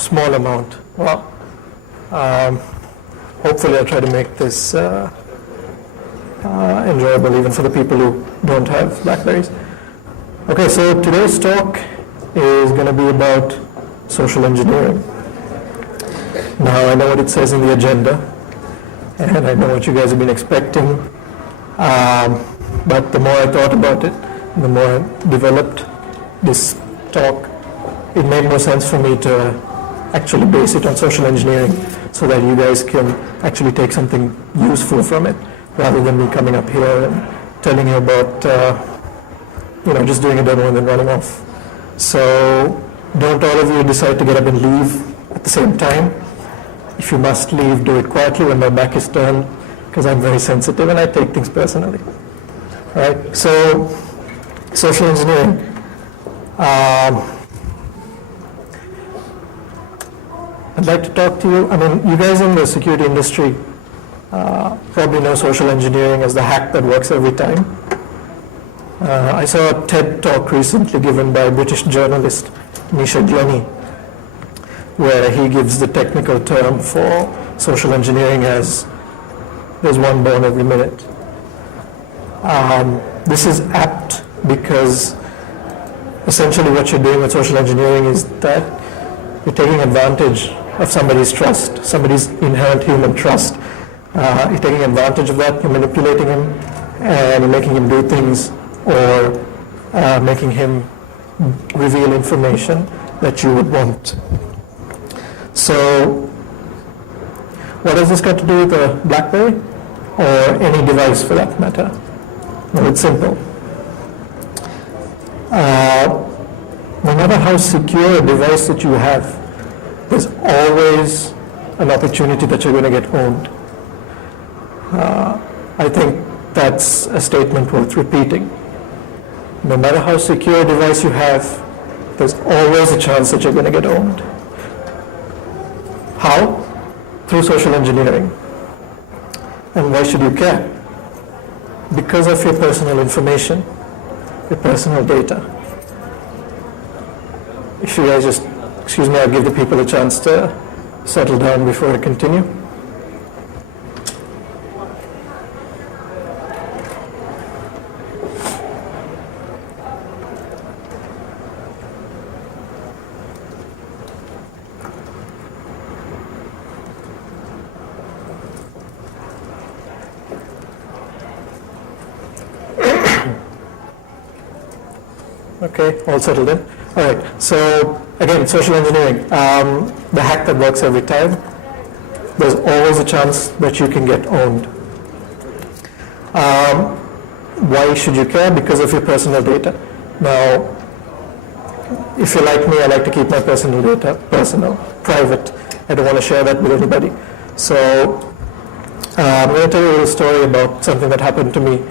small amount. Well, hopefully I'll try to make this enjoyable even for the people who don't have Blackberries. Okay, so today's talk is going to be about social engineering. Now, I know what it says in the agenda, and I know what you guys have been expecting, but the more I thought about it, the more I developed this talk, it made more sense for me to actually base it on social engineering so that you guys can actually take something useful from it, rather than me coming up here and telling you about, just doing a demo and then running off. So don't all of you decide to get up and leave at the same time. If you must leave, do it quietly when my back is turned, because I'm very sensitive and I take things personally. All right, so social engineering. I'd like to talk to you, you guys in the security industry probably know social engineering as the hack that works every time. I saw a TED talk recently given by British journalist Nisha Glenny, where he gives the technical term for social engineering as there's one born every minute. This is apt because essentially what you're doing with social engineering is that you're taking advantage of somebody's trust, somebody's inherent human trust. You're taking advantage of that, you're manipulating him, and you're making him do things, or making him reveal information that you would want. So, what has this got to do with a Blackberry, or any device for that matter? Well, it's simple. No matter how secure a device that you have, there's always an opportunity that you're going to get owned. I think that's a statement worth repeating. No matter how secure a device you have, there's always a chance that you're going to get owned. How? Through social engineering. And why should you care? Because of your personal information, your personal data. If you guys just, excuse me, I'll give the people a chance to settle down before I continue. Okay, all settled in. All right, so again, social engineering, the hack that works every time. There's always a chance that you can get owned. Why should you care? Because of your personal data. Now, if you're like me, I like to keep my personal data personal, private. I don't want to share that with anybody. So I'm going to tell you a little story about something that happened to me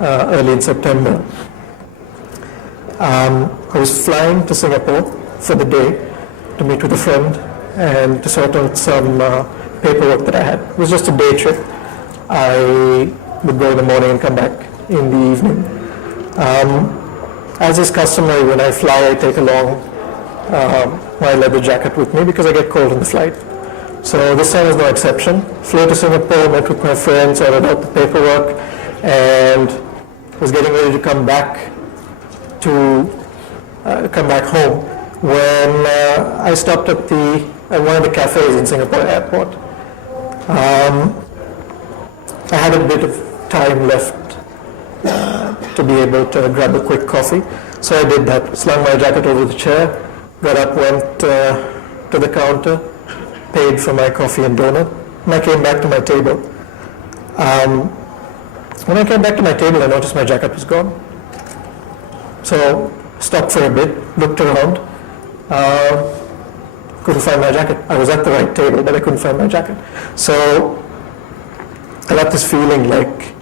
early in September. I was flying to Singapore for the day to meet with a friend and to sort out some paperwork that I had. It was just a day trip. I would go in the morning and come back in the evening. As is customary, when I fly, I take along my leather jacket with me because I get cold on the flight. So this time was no exception. Flew to Singapore, met with my friends, sorted out the paperwork, and was getting ready to come back home when I stopped at one of the cafes in Singapore airport. I had a bit of time left to be able to grab a quick coffee, so I did that. Slung my jacket over the chair, got up, went to the counter, paid for my coffee and donut, and I came back to my table. When I came back to my table, I noticed my jacket was gone. So stopped for a bit, looked around, couldn't find my jacket. I was at the right table, but I couldn't find my jacket. So I got this feeling like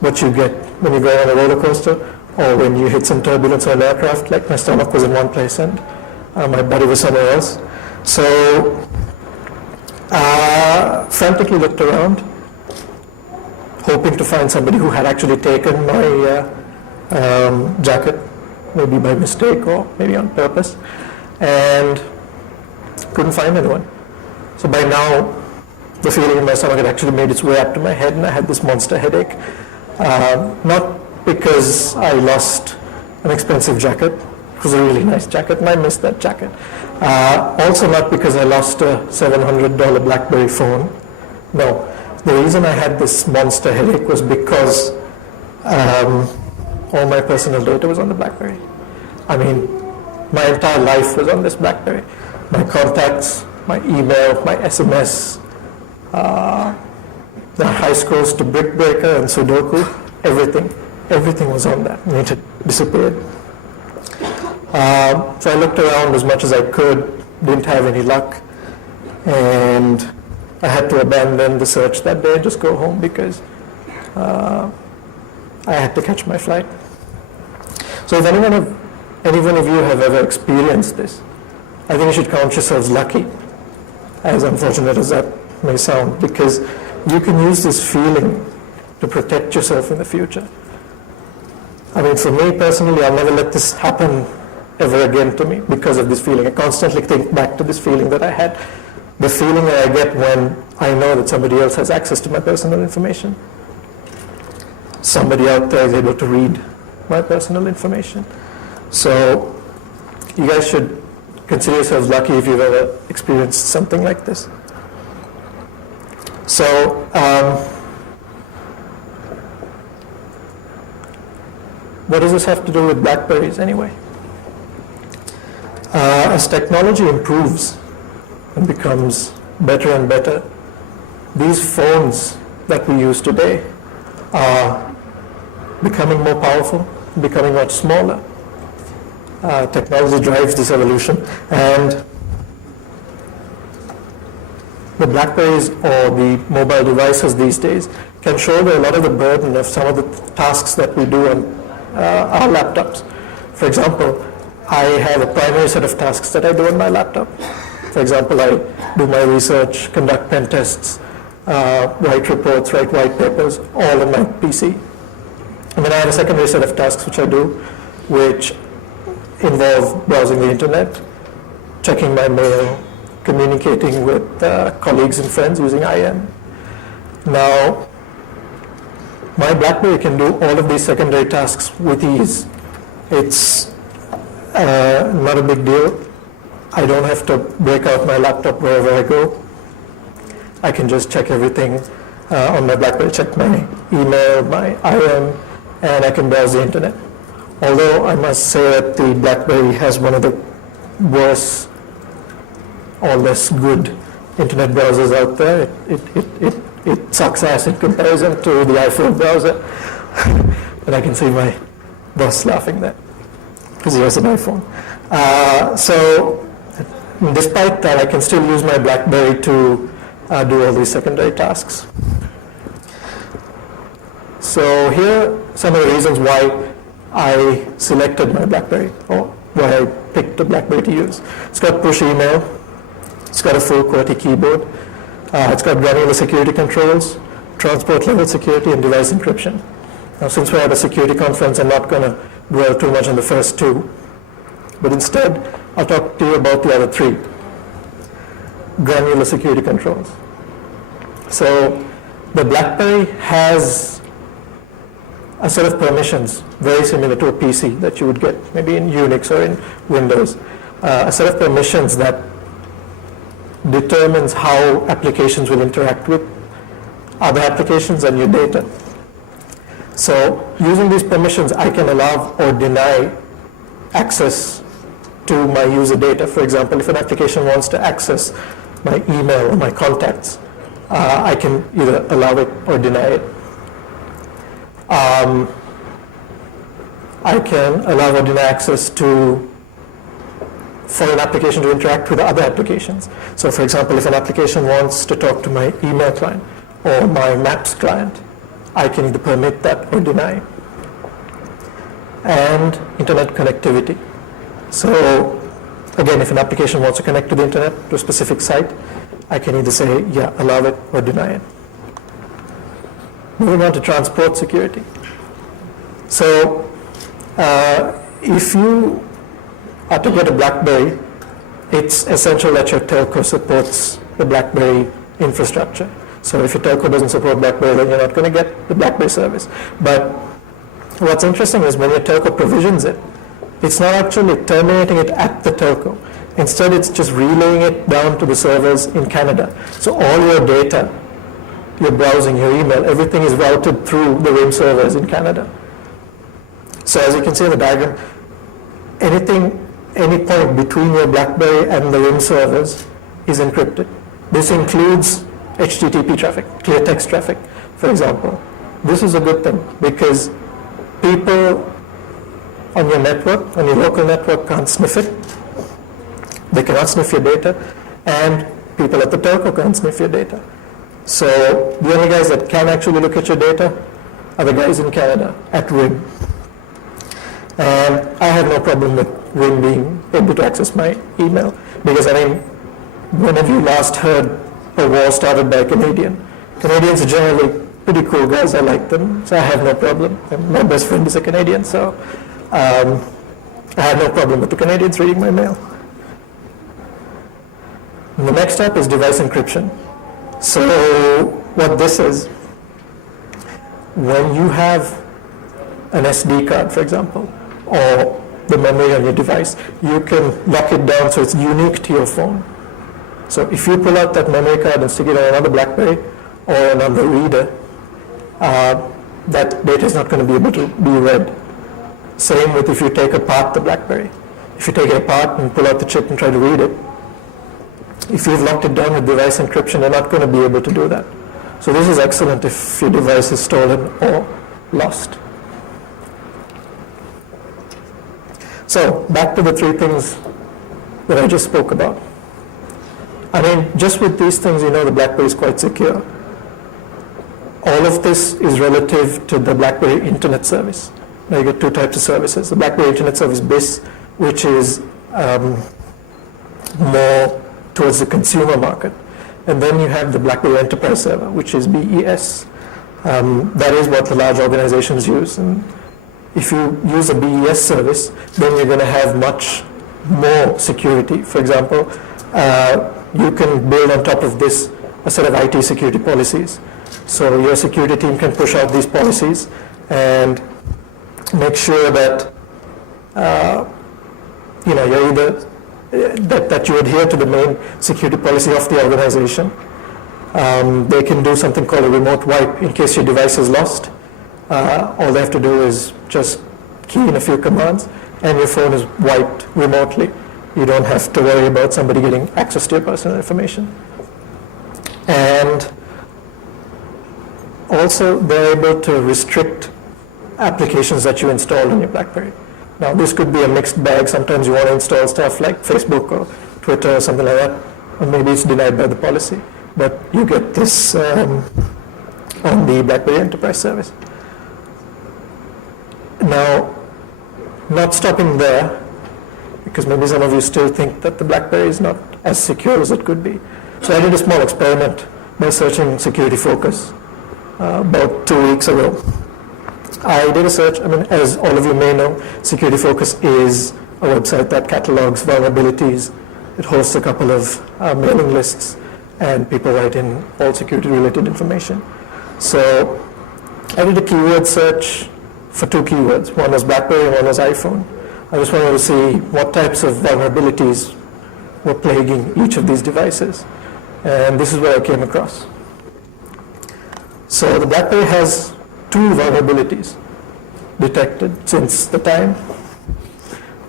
what you get when you go on a roller coaster or when you hit some turbulence on an aircraft, like my stomach was in one place and my body was somewhere else. So frantically looked around, hoping to find somebody who had actually taken my jacket, maybe by mistake or maybe on purpose. And couldn't find anyone. So by now, the feeling in my stomach had actually made its way up to my head, and I had this monster headache. Not because I lost an expensive jacket. It was a really nice jacket, and I missed that jacket. Also not because I lost a $700 Blackberry phone. No, the reason I had this monster headache was because all my personal data was on the Blackberry. I mean, my entire life was on this Blackberry. My contacts, my email, my SMS, the high scores to Brick Breaker and Sudoku, everything was on that, and it had disappeared. So I looked around as much as I could, didn't have any luck, and I had to abandon the search that day and just go home because I had to catch my flight. So if any one of you have ever experienced this, I think you should count yourselves lucky, as unfortunate as that may sound, because you can use this feeling to protect yourself in the future. I mean, for me personally, I'll never let this happen ever again to me because of this feeling. I constantly think back to this feeling that I had, the feeling that I get when I know that somebody else has access to my personal information. Somebody out there is able to read my personal information. So you guys should consider yourselves lucky if you've ever experienced something like this. So what does this have to do with Blackberries anyway? As technology improves and becomes better and better, these phones that we use today are becoming more powerful, becoming much smaller. Technology drives this evolution, and the Blackberries or the mobile devices these days can shoulder a lot of the burden of some of the tasks that we do on our laptops. For example, I have a primary set of tasks that I do on my laptop. For example, I do my research, conduct pen tests, write reports, write white papers, all on my PC. And then I have a secondary set of tasks which I do, which involve browsing the internet, checking my mail, communicating with colleagues and friends using IM. Now, my BlackBerry can do all of these secondary tasks with ease. It's not a big deal. I don't have to break out my laptop wherever I go. I can just check everything on my BlackBerry, check my email, my IM, and I can browse the internet. Although I must say that the BlackBerry has one of the worst or less good internet browsers out there. It sucks ass in comparison to the iPhone browser. And I can see my boss laughing there because he has an iPhone. So despite that, I can still use my BlackBerry to do all these secondary tasks. So here are some of the reasons why I selected my BlackBerry, or why I picked the BlackBerry to use. It's got push email, it's got a full QWERTY keyboard, it's got granular security controls, transport level security, and device encryption. Now, since we're at a security conference, I'm not going to dwell too much on the first two, but instead, I'll talk to you about the other three. Granular security controls. So the BlackBerry has a set of permissions very similar to a PC that you would get maybe in Unix or in Windows. A set of permissions that determines how applications will interact with other applications and your data. So using these permissions, I can allow or deny access to my user data. For example, if an application wants to access my email or my contacts, I can either allow it or deny it. I can allow or deny access for an application to interact with other applications. So for example, if an application wants to talk to my email client or my Maps client, I can either permit that or deny. And internet connectivity. So again, if an application wants to connect to the internet, to a specific site, I can either say, yeah, allow it or deny it. Moving on to transport security. So if you are to get a BlackBerry it's essential that your telco supports the BlackBerry infrastructure. So if your telco doesn't support BlackBerry, then you're not going to get the BlackBerry service. But what's interesting is when your telco provisions it, it's not actually terminating it at the telco. Instead, it's just relaying it down to the servers in Canada. So all your data, your browsing, your email, everything is routed through the RIM servers in Canada. So as you can see in the diagram, any point between your BlackBerry and the RIM servers is encrypted. This includes HTTP traffic, clear text traffic, for example. This is a good thing because people on your network, on your local network, can't sniff it. They cannot sniff your data, and people at the telco can't sniff your data. So the only guys that can actually look at your data are the guys in Canada at RIM. And I have no problem with RIM being able to access my email because, I mean, when have you last heard a war started by a Canadian? Canadians are generally pretty cool guys. I like them, so I have no problem. And my best friend is a Canadian, so I have no problem with the Canadians reading my mail. And the next step is device encryption. So what this is, when you have an SD card, for example, or the memory on your device, you can lock it down so it's unique to your phone. So if you pull out that memory card and stick it on another BlackBerry or another reader, that data is not going to be able to be read. Same with if you take apart the BlackBerry. If you take it apart and pull out the chip and try to read it, if you've locked it down with device encryption, you're not going to be able to do that. So this is excellent if your device is stolen or lost. So back to the three things that I just spoke about. I mean, just with these things, you know the BlackBerry is quite secure. All of this is relative to the BlackBerry Internet Service. Now you get two types of services. The BlackBerry Internet Service BIS, which is more towards the consumer market. And then you have the BlackBerry Enterprise Server, which is BES. That is what the large organizations use. And if you use a BES service, then you're going to have much more security. For example, you can build on top of this a set of IT security policies. So your security team can push out these policies and make sure that you're either that you adhere to the main security policy of the organization. They can do something called a remote wipe in case your device is lost. All they have to do is just key in a few commands and your phone is wiped remotely. You don't have to worry about somebody getting access to your personal information. And also they're able to restrict applications that you install on your BlackBerry. Now this could be a mixed bag. Sometimes you want to install stuff like Facebook or Twitter or something like that, or maybe it's denied by the policy. But you get this on the BlackBerry Enterprise Service. Now, not stopping there, because maybe some of you still think that the BlackBerry is not as secure as it could be. So I did a small experiment by searching Security Focus about 2 weeks ago. I did a search. I mean, as all of you may know, Security Focus is a website that catalogs vulnerabilities. It hosts a couple of mailing lists, and people write in all security-related information. So I did a keyword search for 2 keywords. One was BlackBerry and one was iPhone. I just wanted to see what types of vulnerabilities were plaguing each of these devices. And this is what I came across. So the BlackBerry has 2 vulnerabilities detected since the time.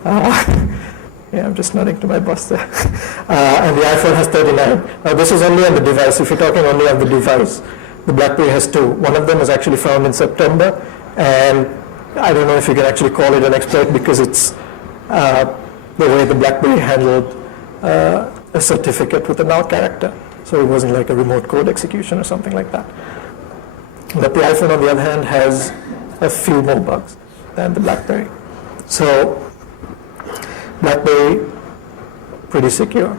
Yeah, I'm just nodding to my boss there. And the iPhone has 39. Now this is only on the device. If you're talking only on the device, the BlackBerry has 2. One of them was actually found in September, and I don't know if you can actually call it an exploit because it's the way the BlackBerry handled a certificate with a null character. So it wasn't like a remote code execution or something like that. But the iPhone, on the other hand, has a few more bugs than the BlackBerry. So BlackBerry, pretty secure.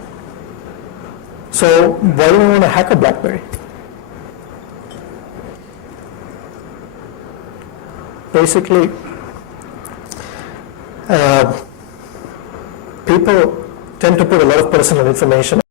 So why do we want to hack a BlackBerry? Basically, people tend to put a lot of personal information